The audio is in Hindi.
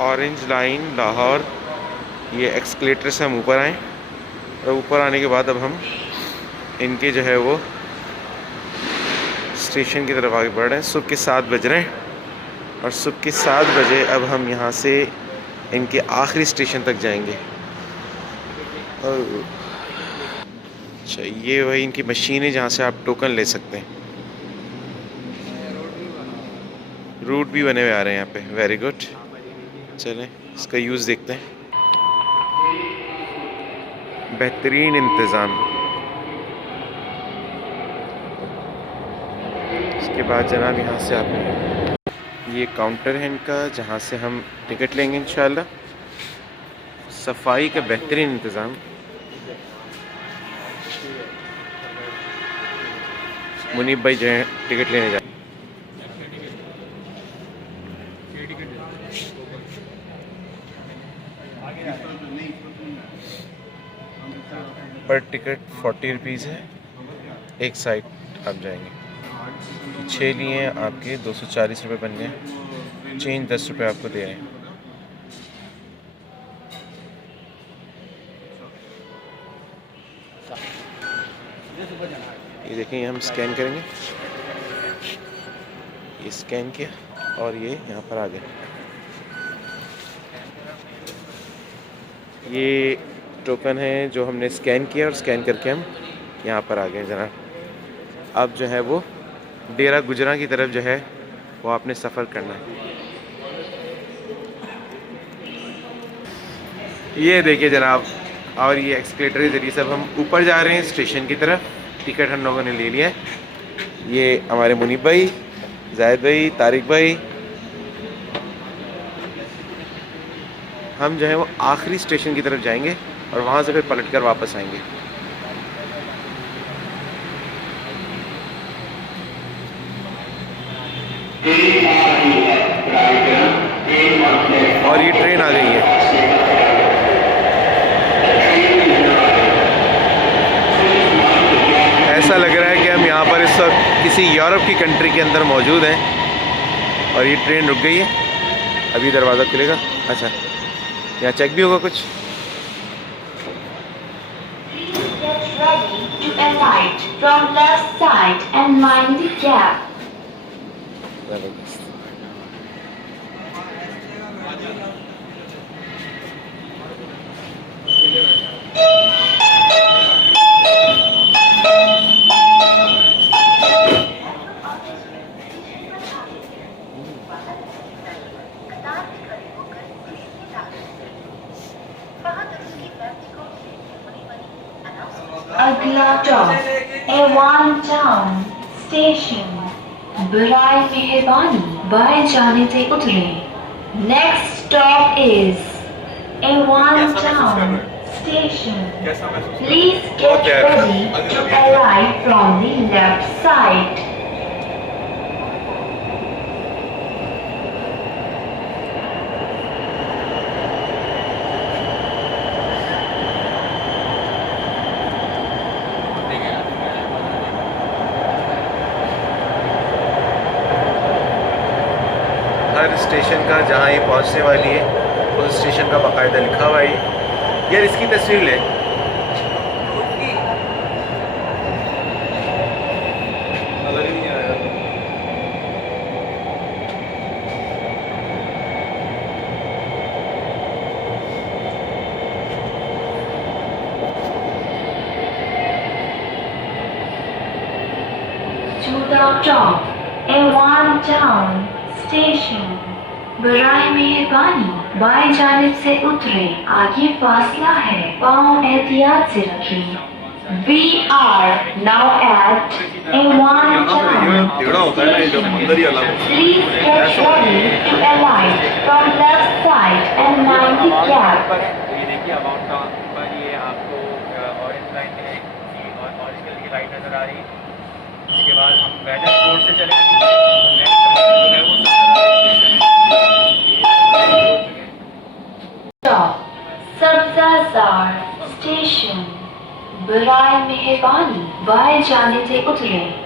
Orange line Lahore. ये एक्सकलेटर से हम ऊपर आए और ऊपर आने के बाद अब हम इनके जो है वो स्टेशन की तरफ आगे बढ़ रहे हैं। सुबह के 7 बज रहे हैं और सुबह के 7 बजे अब हम यहाँ से इनके आखिरी स्टेशन तक जाएंगे। और अच्छा, ये वही इनकी मशीन है जहाँ से आप टोकन ले सकते हैं। रूट भी बने हुए आ रहे हैं यहाँ पे। Very good. चलें इसका यूज़ देखते हैं। बेहतरीन इंतज़ाम। इसके बाद जनाब यहाँ से आप ये काउंटर है इनका जहाँ से हम टिकट लेंगे इंशाल्लाह। सफाई का बेहतरीन इंतज़ाम। मुनीब भाई जो है टिकट लेने जा पर टिकट 40 रुपीज़ है। एक साइड आप जाएंगे। 6 लिए हैं आपके 240 रुपये बन गए। चेंज 10 रुपये आपको दे रहे हैं। ये देखें हम स्कैन करेंगे। ये स्कैन किया और ये यहाँ पर आ गए। ये टोकन है जो हमने स्कैन किया और स्कैन करके हम यहाँ पर आ गए जनाब। अब जो है वो डेरा गुजरा की तरफ जो है वो आपने सफ़र करना है। ये देखिए जनाब, और ये एक्सकलेटर के ज़रिए सब हम ऊपर जा रहे हैं स्टेशन की तरफ। टिकट हम लोगों ने ले लिया है। ये हमारे मुनीब भाई, जायद भाई, तारिक भाई, हम जो है वो आखिरी स्टेशन की तरफ जाएंगे और वहाँ से फिर पलट कर वापस आएंगे। और ये ट्रेन आ गई है। ऐसा लग रहा है कि हम यहाँ पर इस वक्त किसी यूरोप की कंट्री के अंदर मौजूद हैं। और ये ट्रेन रुक गई है। अभी दरवाज़ा खुलेगा। अच्छा, यहाँ चेक भी होगा कुछ। अगला स्टॉप एवान टाउन स्टेशन। बराए मेहरबानी बाएं जाने से उतरें। Next stop is Awan town station. Please get ready to arrive from the left side. हर स्टेशन का जहाँ ये पहुँचने वाली है उस स्टेशन का बाकायदा लिखा हुआ है। यार इसकी तस्वीर ले। Stop Awan town station. बराए मेहरबानी बाएं जानिब से उतरें। आगे फासला है, पाँव एहतियात से रखें। We are now at Ewan Town station. Please get ready to alight from left side and mind the gap. ये देखिए अबाउट टाउन पर ये आपको ऑरेंज लाइन है और ऑरेंज कलर की लाइट नज़र आ रही है। इसके बाद हम वेडर रोड से चलेंगे तो नेक्स्ट जो है वो सब्ज़ाज़ार स्टेशन। बराए मेहरबानी बाएं जाने से उतरें।